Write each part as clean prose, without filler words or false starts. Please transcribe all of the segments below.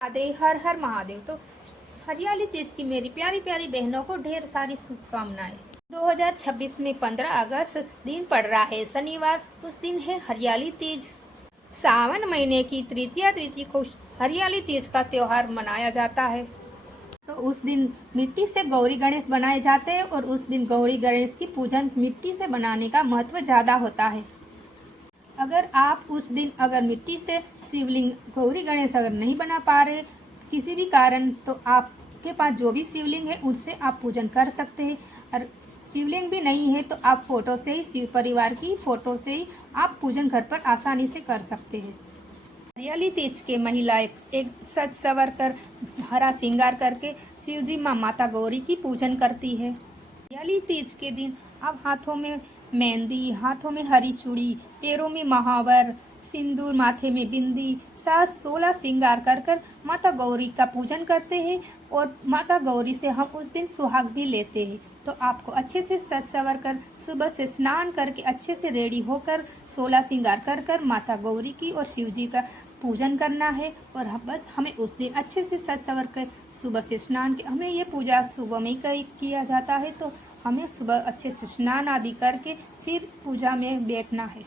आदे हर हर महादेव। तो हरियाली तीज की मेरी प्यारी प्यारी बहनों को ढेर सारी शुभकामनाएं। 2026 में 15 अगस्त दिन पड़ रहा है शनिवार। उस दिन है हरियाली तीज। सावन महीने की तृतीया तिथि को हरियाली तीज का त्योहार मनाया जाता है। तो उस दिन मिट्टी से गौरी गणेश बनाए जाते हैं और उस दिन गौरी गणेश की पूजन मिट्टी से बनाने का महत्व ज़्यादा होता है। अगर आप उस दिन अगर मिट्टी से शिवलिंग गौरी गणेश अगर नहीं बना पा रहे किसी भी कारण, तो आपके पास जो भी शिवलिंग है उससे आप पूजन कर सकते हैं। और शिवलिंग भी नहीं है तो आप फोटो से ही, शिव परिवार की फोटो से ही आप पूजन घर पर आसानी से कर सकते हैं। हरियाली तीज के महिलाएं एक सज सवर कर हरा श्रृंगार करके शिव जी माता गौरी की पूजन करती है। हरियाली तीज के दिन आप हाथों में मेहंदी, हाथों में हरी चूड़ी, पैरों में महावर, सिंदूर, माथे में बिंदी, 16 श्रृंगार कर कर माता गौरी का पूजन करते हैं और माता गौरी से हम उस दिन सुहाग भी लेते हैं। तो आपको अच्छे से सज सवर कर सुबह से स्नान करके अच्छे से रेडी होकर 16 श्रृंगार कर कर माता गौरी की और शिव जी का पूजन करना है। और बस हमें उस दिन अच्छे से सज सवर कर सुबह से स्नान के, हमें ये पूजा सुबह में ही किया जाता है, तो हमें सुबह अच्छे से स्नान आदि करके फिर पूजा में बैठना है।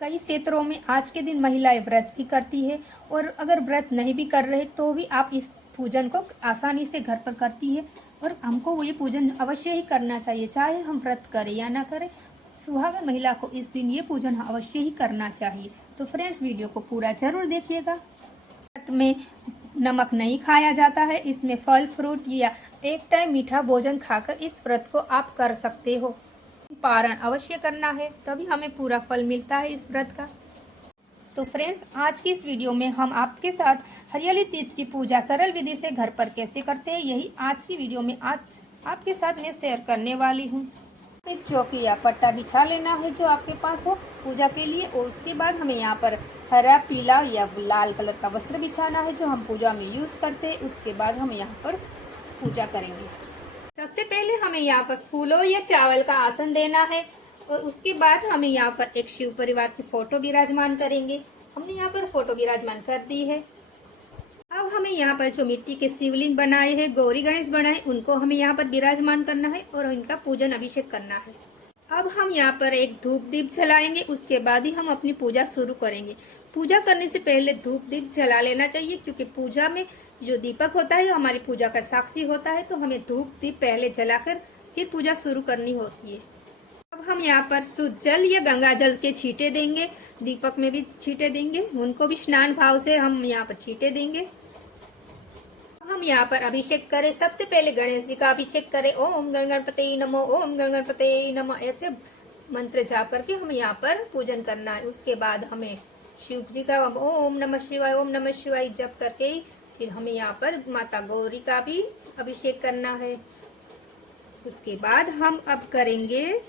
कई क्षेत्रों में आज के दिन महिलाएं व्रत भी करती है और अगर व्रत नहीं भी कर रहे तो भी आप इस पूजन को आसानी से घर पर करती है। और हमको वो ये पूजन अवश्य ही करना चाहिए, चाहे हम व्रत करें या ना करें। सुहागन महिला को इस दिन ये पूजन अवश्य ही करना चाहिए। तो फ्रेंड्स, वीडियो को पूरा जरूर देखिएगा। व्रत में नमक नहीं खाया जाता है, इसमें फल फ्रूट या एक टाइम मीठा भोजन खाकर इस व्रत को आप कर सकते हो। पारण अवश्य करना है, तभी हमें पूरा फल मिलता है इस व्रत का। तो फ्रेंड्स, आज की इस वीडियो में हम आपके साथ हरियाली तीज की पूजा सरल विधि से घर पर कैसे करते हैं, यही आज की वीडियो में आज आपके साथ मैं शेयर करने वाली हूँ। एक चौकी या पट्टा बिछा लेना है जो आपके पास हो पूजा के लिए, और उसके बाद हमें यहाँ पर हरा, पीला या लाल कलर का वस्त्र बिछाना है जो हम पूजा में यूज करते हैं। उसके बाद हम यहाँ पर पूजा करेंगे। सबसे पहले हमें यहाँ पर फूलों या चावल का आसन देना है और उसके बाद हमें यहाँ पर एक शिव परिवार की फोटो विराजमान करेंगे। हमने यहाँ पर फोटो विराजमान कर दी है। अब हमें यहाँ पर जो मिट्टी के शिवलिंग बनाए हैं, गौरी गणेश बनाए, उनको हमें यहाँ पर विराजमान करना है और इनका पूजन अभिषेक करना है। अब हम यहाँ पर एक धूप दीप जलाएंगे, उसके बाद ही हम अपनी पूजा शुरू करेंगे। पूजा करने से पहले धूप दीप जला लेना चाहिए, क्योंकि पूजा में जो दीपक होता है हमारी पूजा का साक्षी होता है, तो हमें धूप दीप पहले जलाकर फिर पूजा शुरू करनी होती है। अब हम यहाँ पर शुद्ध जल या गंगा जल के छींटे देंगे, दीपक में भी छींटे देंगे, उनको भी स्नान भाव से हम यहाँ पर छींटे देंगे। अब हम यहाँ पर अभिषेक करें। सबसे पहले गणेश जी का अभिषेक करें। ओम गणपते नमो, ओम गणपते नमः, ऐसे मंत्र जाप करके हमें यहाँ पर पूजन करना है। उसके बाद हमें शिव जी का ओम नमः शिवाय, ओम नमः शिवाय जप करके फिर हमें यहाँ पर माता गौरी का भी अभिषेक करना है। उसके बाद हम अब करेंगे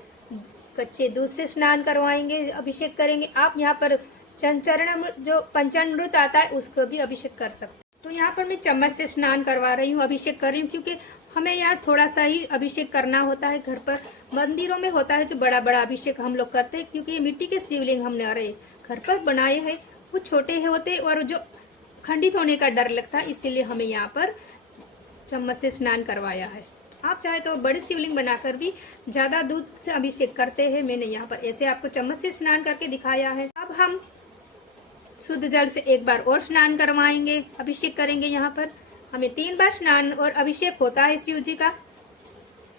कच्चे दूध से स्नान करवाएंगे, अभिषेक करेंगे। आप यहाँ पर चंचरणामृत जो पंचामृत आता है उसको भी अभिषेक कर सकते हैं। तो यहाँ पर मैं चम्मच से स्नान करवा रही हूँ, अभिषेक कर रही हूँ, क्योंकि हमें यहाँ थोड़ा सा ही अभिषेक करना होता है। घर पर मंदिरों में होता है जो बड़ा बड़ा अभिषेक हम लोग करते हैं, क्योंकि ये मिट्टी के शिवलिंग हमने अरे घर पर बनाए हैं, वो छोटे होते और जो खंडित होने का डर लगता है, इसीलिए हमें यहाँ पर चम्मच से स्नान करवाया है। आप चाहे तो बड़े शिवलिंग बनाकर भी ज़्यादा दूध से अभिषेक करते हैं। मैंने यहाँ पर ऐसे आपको चम्मच से स्नान करके दिखाया है। अब हम शुद्ध जल से एक बार और स्नान करवाएंगे, अभिषेक करेंगे। यहाँ पर हमें 3 बार स्नान और अभिषेक होता है शिव जी का।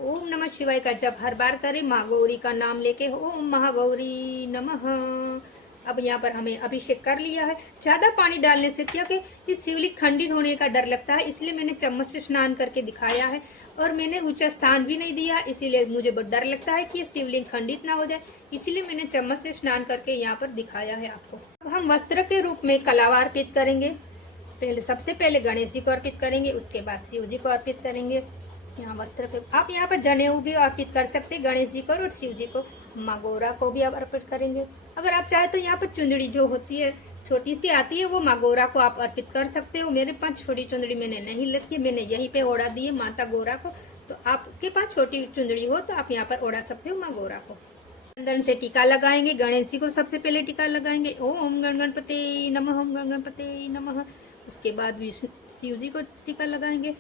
ओम नमः शिवाय का जब हर बार करें, माँ गौरी का नाम लेके ओम महागौरी नमः। अब यहाँ पर हमें अभिषेक कर लिया है। ज़्यादा पानी डालने से क्या कि इस शिवलिंग खंडित होने का डर लगता है, इसलिए मैंने चम्मच से स्नान करके दिखाया है। और मैंने ऊंचा स्थान भी नहीं दिया, इसीलिए मुझे बहुत डर लगता है कि ये शिवलिंग खंडित ना हो जाए, इसीलिए मैंने चम्मच से स्नान करके यहाँ पर दिखाया है आपको। अब हम वस्त्र के रूप में कलावा अर्पित करेंगे। सबसे पहले गणेश जी को अर्पित करेंगे, उसके बाद शिव जी को अर्पित करेंगे। यहाँ वस्त्र पे आप यहाँ पर जनेऊ भी अर्पित कर सकते हैं, गणेश जी को और शिव जी को। माँ गौरा को भी आप अर्पित करेंगे। अगर आप चाहे तो यहाँ पर चुंदड़ी जो होती है छोटी सी आती है, वो माँ गौरा को आप अर्पित कर सकते हो। मेरे पास छोटी चुंदड़ी मैंने नहीं रखी, मैंने यहीं पे ओढ़ा दी है माता गौरा को। तो आपके पास छोटी चुंदड़ी हो तो आप यहाँ पर ओढ़ा सकते हो माँ गौरा को। चंदन से टीका लगाएंगे। गणेश जी को सबसे पहले टीका लगाएंगे। ओम गणपते नमः, ओम गणपते नमः। उसके बाद शिव जी को टीका लगाएंगे।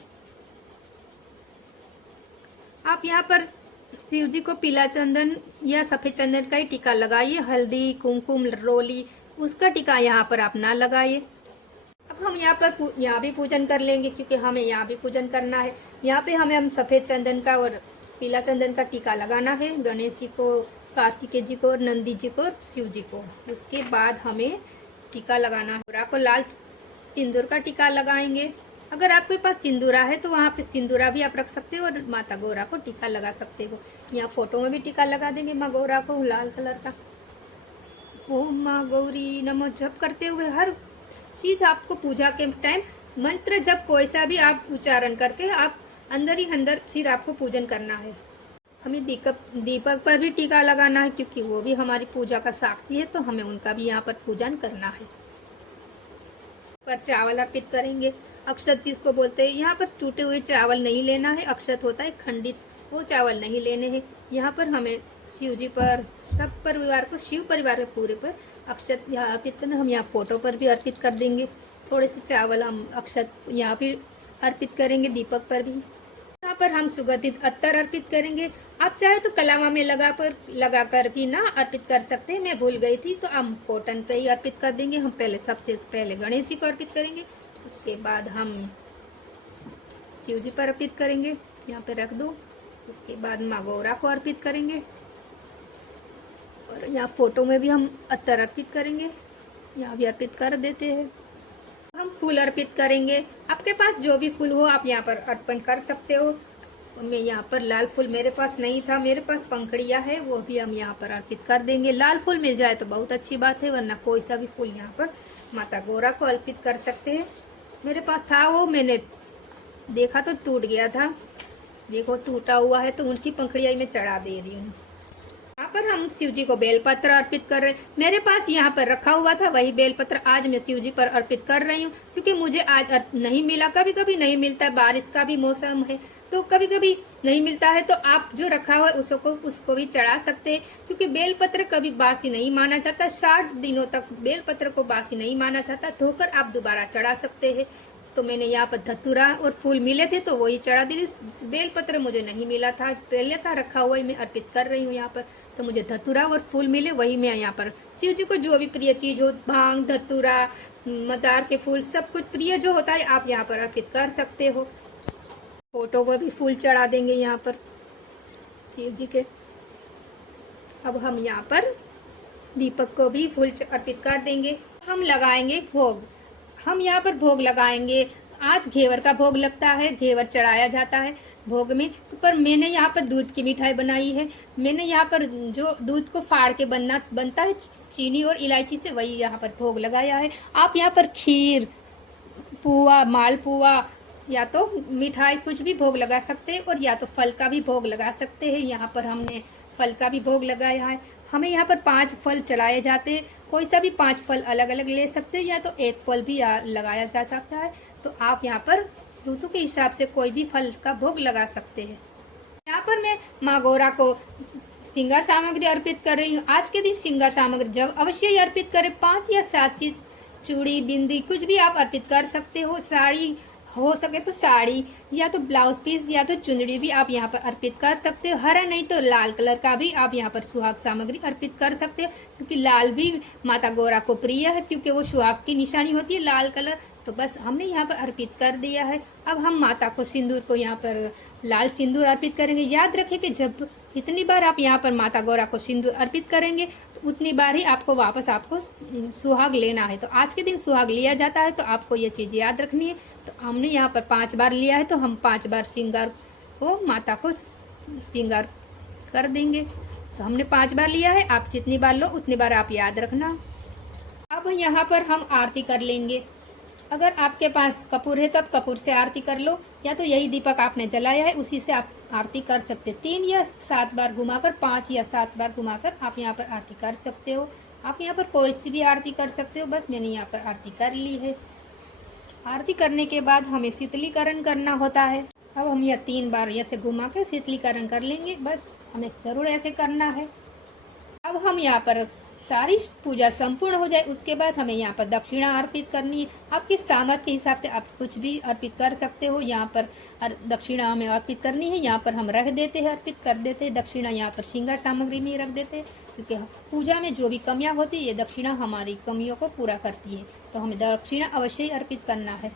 आप यहाँ पर शिव जी को पीला चंदन या सफ़ेद चंदन का ही टीका लगाइए, हल्दी कुमकुम रोली उसका टीका यहाँ पर आप ना लगाइए। अब हम यहाँ भी पूजन कर लेंगे, क्योंकि हमें यहाँ भी पूजन करना है। यहाँ पे हम सफ़ेद चंदन का और पीला चंदन का टीका लगाना है, गणेश जी को, कार्तिकेय जी को, नंदी जी को, शिव जी को। उसके बाद हमें टीका लगाना है। गोरा को लाल सिंदूर का टीका लगाएंगे। अगर आपके पास सिंदूरा है तो वहाँ पे सिंदूरा भी आप रख सकते हो और माता गौरा को टीका लगा सकते हो। यहाँ फोटो में भी टीका लगा देंगे माँ गौरा को लाल कलर का। ओम माँ गौरी नमो जप करते हुए हर चीज़ आपको पूजा के टाइम मंत्र जब कोई सा भी आप उच्चारण करके आप अंदर ही अंदर फिर आपको पूजन करना है। हमें दीपक पर भी टीका लगाना है, क्योंकि वो भी हमारी पूजा का साक्षी है, तो हमें उनका भी यहाँ पर पूजन करना है। पर चावल अर्पित करेंगे। अक्षत जिसको बोलते हैं, यहाँ पर टूटे हुए चावल नहीं लेना है। अक्षत होता है खंडित, वो चावल नहीं लेने हैं। यहाँ पर हमें शिव जी पर, सब परिवार को, शिव परिवार के पूरे पर अक्षत यहाँ अर्पित करना। हम यहाँ फोटो पर भी अर्पित कर देंगे। थोड़े से चावल हम अक्षत यहाँ भी अर्पित करेंगे, दीपक पर भी। यहाँ पर हम सुगंधित अत्तर अर्पित करेंगे। आप चाहे तो कलावा में लगा कर भी ना अर्पित कर सकते हैं। मैं भूल गई थी, तो हम कॉटन पे ही अर्पित कर देंगे। हम सबसे पहले गणेश जी को अर्पित करेंगे, उसके बाद हम शिव जी पर अर्पित करेंगे। यहाँ पे रख दो। उसके बाद माँ गौरा को अर्पित करेंगे और यहाँ फोटो में भी हम अत्तर अर्पित करेंगे। यहाँ भी अर्पित कर देते हैं। हम फूल अर्पित करेंगे। आपके पास जो भी फूल हो आप यहाँ पर अर्पण कर सकते हो। मैं यहाँ पर लाल फूल मेरे पास नहीं था, मेरे पास पंखड़िया है, वो भी हम यहाँ पर अर्पित कर देंगे। लाल फूल मिल जाए तो बहुत अच्छी बात है, वरना कोई सा भी फूल यहाँ पर माता गौरा को अर्पित कर सकते हैं। मेरे पास था, वो मैंने देखा तो टूट गया था। देखो टूटा हुआ है, तो उनकी पंखड़िया मैं चढ़ा दे रही हूँ। यहाँ पर हम शिव जी को बेलपत्र अर्पित कर रहे हैं। मेरे पास यहाँ पर रखा हुआ था, वही बेलपत्र आज मैं शिव जी पर अर्पित कर रही हूँ, क्योंकि मुझे आज नहीं मिला। कभी कभी नहीं मिलता है, बारिश का भी मौसम है, तो कभी कभी नहीं मिलता है, तो आप जो रखा हुआ है उसको भी चढ़ा सकते हैं, क्योंकि बेलपत्र कभी बासी नहीं माना जाता। 60 दिनों तक बेलपत्र को बासी नहीं माना जाता। धोकर आप दोबारा चढ़ा सकते हैं। तो मैंने यहाँ पर धतूरा और फूल मिले थे, तो वही चढ़ा दी। बेलपत्र मुझे नहीं मिला था, पहले का रखा हुआ ही मैं अर्पित कर रही हूँ यहाँ पर। तो मुझे धतूरा और फूल मिले, वही मैं यहाँ पर शिव जी को जो भी प्रिय चीज़ हो, भांग, धतूरा, मदार के फूल, सब कुछ प्रिय जो होता है आप यहाँ पर अर्पित कर सकते हो। फोटो को भी फूल चढ़ा देंगे यहाँ पर शिव जी के। अब हम यहाँ पर दीपक को भी फूल अर्पित कर देंगे। हम लगाएंगे भोग। हम यहाँ पर भोग लगाएंगे। आज घेवर का भोग लगता है, घेवर चढ़ाया जाता है भोग में। तो पर मैंने यहाँ पर दूध की मिठाई बनाई है। मैंने यहाँ पर जो दूध को फाड़ के बनता है चीनी और इलायची से, वही यहाँ पर भोग लगाया है। आप यहाँ पर खीर, पुआ, मालपुआ या तो मिठाई कुछ भी भोग लगा सकते हैं, और या तो फल का भी भोग लगा सकते हैं। यहाँ पर हमने फल का भी भोग लगाया है। हमें यहाँ पर 5 फल चढ़ाए जाते हैं। कोई सा भी 5 फल अलग अलग ले सकते हैं, या तो एक फल भी लगाया जा सकता है। तो आप यहाँ पर ऋतु के हिसाब से कोई भी फल का भोग लगा सकते हैं। यहाँ पर मैं माँ गौरा को श्रृंगार सामग्री अर्पित कर रही हूँ। आज के दिन श्रृंगार सामग्री जब अवश्य ही अर्पित करें। 5 या 7 चीज़, चूड़ी, बिंदी, कुछ भी आप अर्पित कर सकते हो। साड़ी हो सके तो साड़ी, या तो ब्लाउज पीस, या तो चुंदड़ी भी आप यहाँ पर अर्पित कर सकते हो। हरा नहीं तो लाल कलर का भी आप यहाँ पर सुहाग सामग्री अर्पित कर सकते हो, क्योंकि लाल भी माता गौरा को प्रिय है, क्योंकि वो सुहाग की निशानी होती है लाल कलर। तो बस हमने यहाँ पर अर्पित कर दिया है। अब हम माता को सिंदूर को यहाँ पर लाल सिंदूर अर्पित करेंगे। याद रखें कि जब जितनी बार आप यहाँ पर माता गौरा को सिंदूर अर्पित करेंगे, तो उतनी बार ही आपको वापस सुहाग लेना है। तो आज के दिन सुहाग लिया जाता है, तो आपको ये चीज़ याद रखनी है। तो हमने यहाँ पर 5 बार लिया है, तो हम 5 बार श्रृंगार को, माता को श्रृंगार कर देंगे। तो हमने 5 बार लिया है, आप जितनी बार लो उतनी बार आप याद रखना। अब यहाँ पर हम आरती कर लेंगे। अगर आपके पास कपूर है तो आप कपूर से आरती कर लो, या तो यही दीपक आपने जलाया है उसी से आप आरती कर सकते। 3 या 7 बार घुमाकर, 5 या 7 बार घुमाकर आप यहाँ पर आरती कर सकते हो। आप यहाँ पर कोई सी भी आरती कर सकते हो। बस मैंने यहाँ पर आरती कर ली है। आरती करने के बाद हमें शीतलीकरण करना होता है। अब हम यह 3 बार ऐसे घुमा कर शीतलीकरण कर लेंगे। बस हमें ज़रूर ऐसे करना है। अब हम यहाँ पर सारी पूजा संपूर्ण हो जाए उसके बाद हमें यहाँ पर दक्षिणा अर्पित करनी है। आपकी सामर्थ्य के हिसाब से आप कुछ भी अर्पित कर सकते हो। यहाँ पर दक्षिणा हमें अर्पित करनी है। यहाँ पर हम रख देते हैं, अर्पित कर देते हैं दक्षिणा। यहाँ पर श्रृंगार सामग्री में रख देते हैं, क्योंकि पूजा में जो भी कमियाँ होती है ये दक्षिणा हमारी कमियों को पूरा करती है, तो हमें दक्षिणा अवश्य ही अर्पित करना है।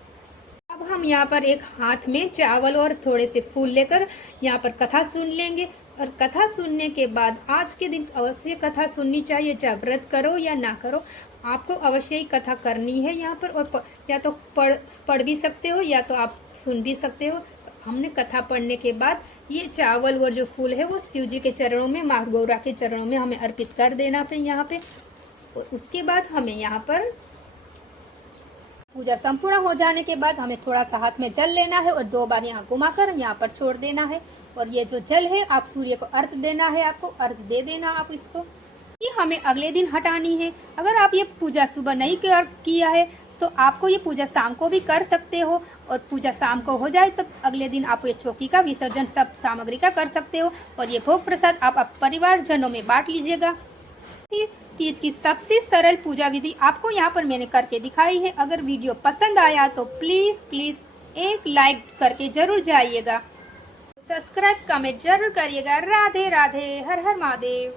अब हम यहाँ पर एक हाथ में चावल और थोड़े से फूल लेकर यहाँ पर कथा सुन लेंगे। और कथा सुनने के बाद आज के दिन अवश्य कथा सुननी चाहिए, चाहे व्रत करो या ना करो, आपको अवश्य ही कथा करनी है यहाँ पर। और या तो पढ़ भी सकते हो या तो आप सुन भी सकते हो। तो हमने कथा पढ़ने के बाद ये चावल और जो फूल है वो शिव जी के चरणों में, माँ गौरा के चरणों में हमें अर्पित कर देना पे यहाँ पे। और उसके बाद हमें यहाँ पर पूजा संपूर्ण हो जाने के बाद हमें थोड़ा सा हाथ में जल लेना है और 2 बार यहाँ घुमाकर यहाँ पर छोड़ देना है। और ये जो जल है आप सूर्य को अर्घ देना है, आपको अर्घ दे देना आप इसको। ये हमें अगले दिन हटानी है। अगर आप ये पूजा सुबह नहीं किया है तो आपको ये पूजा शाम को भी कर सकते हो। और पूजा शाम को हो जाए तो अगले दिन आप ये चौकी का विसर्जन सब सामग्री का कर सकते हो। और ये भोग प्रसाद आप परिवारजनों में बांट लीजिएगा। तीज की सबसे सरल पूजा विधि आपको यहाँ पर मैंने करके दिखाई है। अगर वीडियो पसंद आया तो प्लीज़ एक लाइक करके जरूर जाइएगा। सब्सक्राइब कमेंट जरूर करिएगा। राधे राधे, हर हर महादेव।